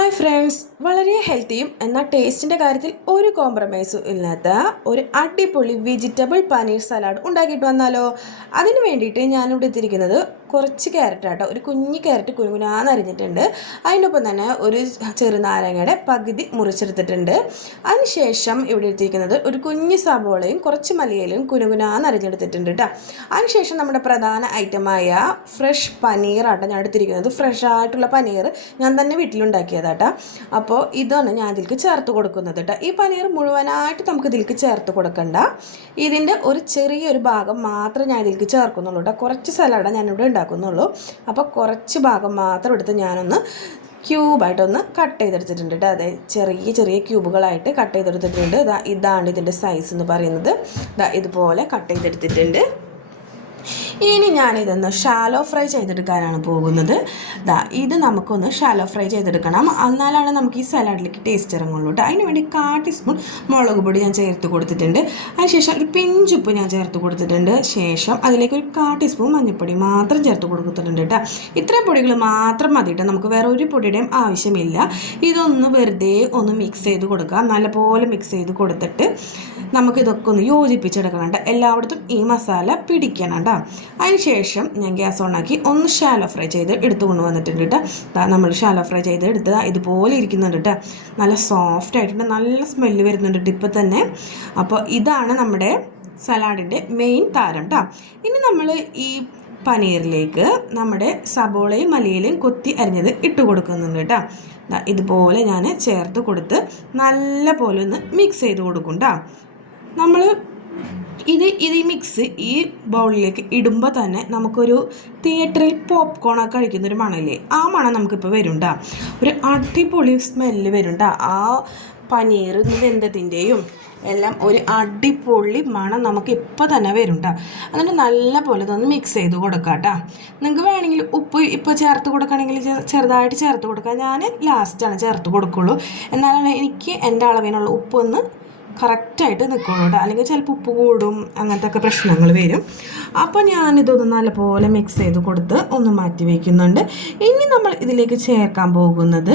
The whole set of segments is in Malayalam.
ഹായ് ഫ്രണ്ട്സ്, വളരെ ഹെൽത്തിയും എന്നാൽ ടേസ്റ്റിൻ്റെ കാര്യത്തിൽ ഒരു കോംപ്രമൈസും ഇല്ലാത്ത ഒരു അടിപൊളി വെജിറ്റബിൾ പനീർ സലാഡ് ഉണ്ടാക്കിയിട്ട് വന്നാലോ. അതിന് വേണ്ടിയിട്ട് ഞാനിവിടെ എത്തിയിരിക്കുന്നത് കുറച്ച് ക്യാരറ്റ് ആട്ടോ. ഒരു കുഞ്ഞ് ക്യാരറ്റ് കുനുകുനാന്ന് അരിഞ്ഞിട്ടുണ്ട്. അതിനൊപ്പം തന്നെ ഒരു ചെറുനാരങ്ങയുടെ പകുതി മുറിച്ചെടുത്തിട്ടുണ്ട്. അതിനുശേഷം ഇവിടെ എത്തിയിരിക്കുന്നത് ഒരു കുഞ്ഞ് സബോളയും കുറച്ച് മല്ലിയിലും കുനുകുനാന്ന് അരിഞ്ഞെടുത്തിട്ടുണ്ട് കേട്ടോ. അതിനുശേഷം നമ്മുടെ പ്രധാന ഐറ്റമായ ഫ്രഷ് പനീറാട്ടോ ഞാൻ എടുത്തിരിക്കുന്നത്. ഫ്രഷ് ആയിട്ടുള്ള പനീർ ഞാൻ തന്നെ വീട്ടിലുണ്ടാക്കിയതാട്ടോ. അപ്പോൾ ഇതാണ് ഞാൻ ഇതിലേക്ക് ചേർത്ത് കൊടുക്കുന്നത് കേട്ടോ. ഈ പനീർ മുഴുവനായിട്ട് നമുക്ക് ഇതിലേക്ക് ചേർത്ത് കൊടുക്കണ്ട. ഇതിൻ്റെ ഒരു ചെറിയൊരു ഭാഗം മാത്രം ഞാൻ ഇതിലേക്ക് ചേർക്കുന്നുള്ളൂ കേട്ടോ. കുറച്ച് സലാഡാണ് ഞാനിവിടെ ഉണ്ടാക്കുന്നുള്ളൂ. അപ്പോൾ കുറച്ച് ഭാഗം മാത്രം എടുത്ത് ഞാനൊന്ന് ക്യൂബായിട്ടൊന്ന് കട്ട് ചെയ്തെടുത്തിട്ടുണ്ട് കേട്ടോ. അതെ, ചെറിയ ചെറിയ ക്യൂബുകളായിട്ട് കട്ട് ചെയ്തെടുത്തിട്ടുണ്ട്. ഇതാണ് ഇതിൻ്റെ സൈസ് എന്ന് പറയുന്നത്. ഇതുപോലെ കട്ട് ചെയ്തെടുത്തിട്ടുണ്ട്. ഇനി ഞാനിതൊന്ന് ഷാലോ ഫ്രൈ ചെയ്തെടുക്കാനാണ് പോകുന്നത്. ഇത് നമുക്കൊന്ന് ഷാലോ ഫ്രൈ ചെയ്തെടുക്കണം. എന്നാലാണ് നമുക്ക് ഈ സലാഡിലേക്ക് ടേസ്റ്റ് ഇറങ്ങുള്ളൂ കേട്ടോ. അതിന് വേണ്ടി 1/4 ടീസ്പൂൺ മുളക് പൊടി ഞാൻ ചേർത്ത് കൊടുത്തിട്ടുണ്ട്. അതിനുശേഷം ഒരു പിഞ്ചുപ്പ് ഞാൻ ചേർത്ത് കൊടുത്തിട്ടുണ്ട്. ശേഷം അതിലേക്ക് ഒരു 1/4 ടീസ്പൂൺ മഞ്ഞൾപ്പൊടി മാത്രം ചേർത്ത് കൊടുത്തിട്ടുണ്ട് കേട്ടോ. ഇത്രയും പൊടികൾ മാത്രം മതി കേട്ടോ. നമുക്ക് വേറെ ഒരു പൊടിയുടെയും ആവശ്യമില്ല. ഇതൊന്ന് വെറുതെ ഒന്ന് മിക്സ് ചെയ്ത് കൊടുക്കാം. നല്ലപോലെ മിക്സ് ചെയ്ത് കൊടുത്തിട്ട് നമുക്കിതൊക്കെ ഒന്ന് യോജിപ്പിച്ചെടുക്കണം കേട്ടോ. എല്ലായിടത്തും ഈ മസാല പിടിക്കണം കേട്ടോ. അതിനുശേഷം ഞാൻ ഗ്യാസ് ഓണാക്കി ഒന്ന് ഷാലോ ഫ്രൈ ചെയ്ത് എടുത്തു കൊണ്ടുവന്നിട്ടുണ്ട് കേട്ടോ. നമ്മൾ ഷാലോ ഫ്രൈ ചെയ്ത് എടുത്ത് ഇതുപോലെ ഇരിക്കുന്നുണ്ട് കേട്ടോ. നല്ല സോഫ്റ്റ് ആയിട്ടുണ്ട്, നല്ല സ്മെല്ല് വരുന്നുണ്ട് ഇപ്പം തന്നെ. അപ്പോൾ ഇതാണ് നമ്മുടെ സലാഡിൻ്റെ മെയിൻ താരം കേട്ടോ. ഇനി നമ്മൾ ഈ പനീറിലേക്ക് നമ്മുടെ സബോളയും മല്ലിയിലയും കൊത്തി അരിഞ്ഞത് ഇട്ട് കൊടുക്കുന്നുണ്ട് കേട്ടോ. ഇതുപോലെ ഞാൻ ചേർത്ത് കൊടുത്ത് നല്ല പോലെ ഒന്ന് മിക്സ് ചെയ്ത് കൊടുക്കും കേട്ടോ. നമ്മൾ ഈ മിക്സ് ഈ ബൗളിലേക്ക് ഇടുമ്പോൾ തന്നെ നമുക്കൊരു തിയേറ്ററിൽ പോപ്കോണൊക്കെ കഴിക്കുന്നൊരു മണമില്ലേ, ആ മണം നമുക്കിപ്പോൾ വരുണ്ട. ഒരു അടിപൊളി സ്മെല്ല് വരുണ്ട. ആ പനീർ വെന്തതിൻ്റെയും എല്ലാം ഒരു അടിപൊളി മണം നമുക്ക് ഇപ്പോൾ തന്നെ വരുണ്ട. എന്നിട്ട് നല്ല പോലെ ഇതൊന്ന് മിക്സ് ചെയ്ത് കൊടുക്കാം കേട്ടോ. നിങ്ങൾക്ക് വേണമെങ്കിൽ ഉപ്പ് ഇപ്പോൾ ചേർത്ത് കൊടുക്കുകയാണെങ്കിൽ ചെറുതായിട്ട് ചേർത്ത് കൊടുക്കാം. ഞാൻ ലാസ്റ്റാണ് ചേർത്ത് കൊടുക്കുള്ളൂ. എന്നാലാണ് എനിക്ക് എൻ്റെ അളവിനുള്ള ഉപ്പൊന്ന് കറക്റ്റായിട്ട് നിൽക്കുള്ളൂ കേട്ടോ. അല്ലെങ്കിൽ ചിലപ്പോൾ ഉപ്പ് കൂടും, അങ്ങനത്തെ ഒക്കെ പ്രശ്നങ്ങൾ വരും. അപ്പോൾ ഞാനിതൊന്ന് നല്ലപോലെ മിക്സ് ചെയ്ത് കൊടുത്ത് ഒന്ന് മാറ്റി വയ്ക്കുന്നുണ്ട്. ഇനി നമ്മൾ ഇതിലേക്ക് ചേർക്കാൻ പോകുന്നത്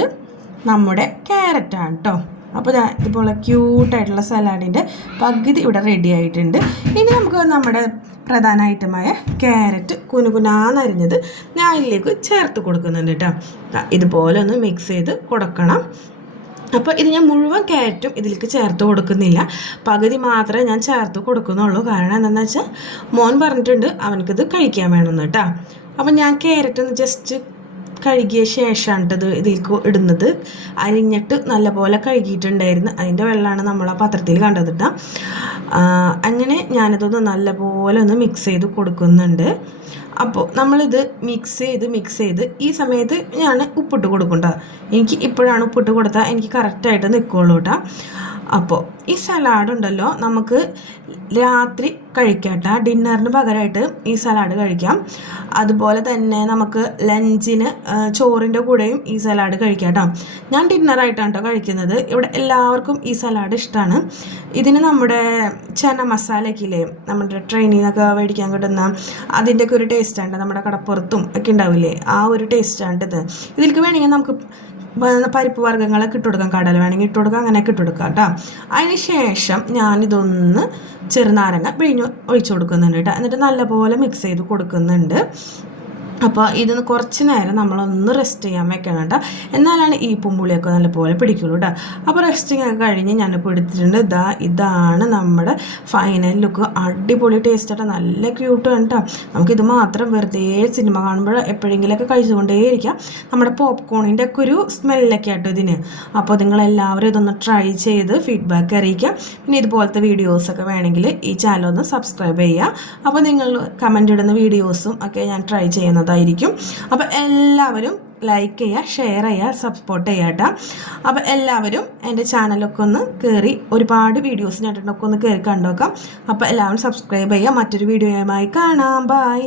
നമ്മുടെ ക്യാരറ്റാണ് കേട്ടോ. അപ്പോൾ ഇതുപോലെ ക്യൂട്ടായിട്ടുള്ള സലാഡിൻ്റെ പകുതി ഇവിടെ റെഡി ആയിട്ടുണ്ട്. ഇനി നമുക്ക് നമ്മുടെ പ്രധാന ഐറ്റമായ ക്യാരറ്റ് കുനുകുനാന്നരിഞ്ഞത് ഞാൻ ഇതിലേക്ക് ചേർത്ത് കൊടുക്കുന്നുണ്ട് കേട്ടോ. ഇതുപോലെ ഒന്ന് മിക്സ് ചെയ്ത് കൊടുക്കണം. അപ്പോൾ ഇത് ഞാൻ മുഴുവൻ ക്യാരറ്റും ഇതിലേക്ക് ചേർത്ത് കൊടുക്കുന്നില്ല, പകുതി മാത്രമേ ഞാൻ ചേർത്ത് കൊടുക്കുന്നുള്ളൂ. കാരണം എന്താണെന്ന് വെച്ചാൽ മോൻ പറഞ്ഞിട്ടുണ്ട് അവനക്കിത് കഴിക്കാൻ വേണമെന്ന് കേട്ടോ. അപ്പം ഞാൻ ക്യാരറ്റ് ഒന്ന് ജസ്റ്റ് കഴുകിയ ശേഷമാണ് ഇത് ഇതിലേക്ക് ഇടുന്നത്. അരിഞ്ഞിട്ട് നല്ലപോലെ കഴുകിയിട്ടുണ്ടായിരുന്നു, അതിൻ്റെ വെള്ളമാണ് നമ്മൾ ആ പത്രത്തിൽ കണ്ടത് കേട്ടോ. അങ്ങനെ ഞാനിതൊന്ന് നല്ലപോലെ ഒന്ന് മിക്സ് ചെയ്ത് കൊടുക്കുന്നുണ്ട്. അപ്പോൾ നമ്മളിത് മിക്സ് ചെയ്ത് ഈ സമയത്ത് ഞാൻ ഉപ്പിട്ട് കൊടുക്കണ്ട. എനിക്ക് ഇപ്പോഴാണ് ഉപ്പിട്ട് കൊടുത്താൽ എനിക്ക് കറക്റ്റായിട്ട് നിൽക്കുള്ളൂ കേട്ടോ. അപ്പോൾ ഈ സലാഡ് ഉണ്ടല്ലോ നമുക്ക് രാത്രി കഴിക്കാം കേട്ടോ. ഡിന്നറിന് പകരമായിട്ട് ഈ സലാഡ് കഴിക്കാം. അതുപോലെ തന്നെ നമുക്ക് ലഞ്ചിന് ചോറിൻ്റെ കൂടെയും ഈ സലാഡ് കഴിക്കാം കേട്ടോ. ഞാൻ ഡിന്നറായിട്ടാണ് കേട്ടോ കഴിക്കുന്നത്. ഇവിടെ എല്ലാവർക്കും ഈ സലാഡ് ഇഷ്ടമാണ്. ഇതിന് നമ്മുടെ ചന മസാലയൊക്കെ ഇല്ലേ, നമ്മുടെ ട്രെയിനിൽ നിന്നൊക്കെ മേടിക്കാൻ കിട്ടുന്ന അതിൻ്റെയൊക്കെ ഒരു ടേസ്റ്റാണ്. നമ്മുടെ കടപ്പുറത്തും ഒക്കെ ഉണ്ടാവില്ലേ, ആ ഒരു ടേസ്റ്റാണ് ഇത്. ഇതിലേക്ക് വേണമെങ്കിൽ നമുക്ക് പരിപ്പ് വർഗ്ഗങ്ങളൊക്കെ ഇട്ട് കൊടുക്കാം, കടല വേണമെങ്കിൽ ഇട്ട് കൊടുക്കാം, അങ്ങനെയൊക്കെ ഇട്ട് കൊടുക്കാം കേട്ടോ. അതിന് ശേഷം ഞാനിതൊന്ന് ചെറുനാരങ്ങ പിഴിഞ്ഞ് ഒഴിച്ചു കൊടുക്കുന്നുണ്ട് കേട്ടോ. എന്നിട്ട് നല്ലപോലെ മിക്സ് ചെയ്ത് കൊടുക്കുന്നുണ്ട്. അപ്പോൾ ഇതിന് കുറച്ച് നേരം നമ്മളൊന്ന് റെസ്റ്റ് ചെയ്യാൻ വെക്കണം കേട്ടോ. എന്നാലാണ് ഈ പുളിയൊക്കെ നല്ലപോലെ പിടിക്കുള്ളൂ കേട്ടോ. അപ്പോൾ റെസ്റ്റിംഗ് ഒക്കെ കഴിഞ്ഞ് ഞാനിപ്പോൾ എടുത്തിട്ടുണ്ട്. ഇതാണ് നമ്മുടെ ഫൈനൽ ലുക്ക്. അടിപൊളി ടേസ്റ്റായിട്ട് നല്ല ക്യൂട്ടാണ് കേട്ടോ. നമുക്കിത് മാത്രം വെറുതെ സിനിമ കാണുമ്പോൾ എപ്പോഴെങ്കിലുമൊക്കെ കഴിച്ചുകൊണ്ടേയിരിക്കാം. നമ്മുടെ പോപ്കോണിൻ്റെ ഒക്കെ ഒരു സ്മെല്ലൊക്കെ ആട്ടോ ഇതിന്. അപ്പോൾ നിങ്ങളെല്ലാവരും ഇതൊന്ന് ട്രൈ ചെയ്ത് ഫീഡ്ബാക്ക് അറിയിക്കാം. പിന്നെ ഇതുപോലത്തെ വീഡിയോസൊക്കെ വേണമെങ്കിൽ ഈ ചാനൽ ഒന്ന് സബ്സ്ക്രൈബ് ചെയ്യുക. അപ്പോൾ നിങ്ങൾ കമൻ്റ് ഇടുന്ന വീഡിയോസും ഒക്കെ ഞാൻ ട്രൈ ചെയ്യുന്നതായിരിക്കും. അപ്പോൾ എല്ലാവരും ലൈക്ക് ചെയ്യുക, ഷെയർ ചെയ്യുക, സപ്പോർട്ട് ചെയ്യുക കേട്ടോ. അപ്പോൾ എല്ലാവരും എൻ്റെ ചാനലൊക്കെ ഒന്ന് കയറി ഒരുപാട് വീഡിയോസ് ഞാനിട്ടൊക്കെ ഒന്ന് കയറി കണ്ടുനോക്കാം. അപ്പോൾ എല്ലാവരും സബ്സ്ക്രൈബ് ചെയ്യുക. മറ്റൊരു വീഡിയോയുമായി കാണാം. ബൈ.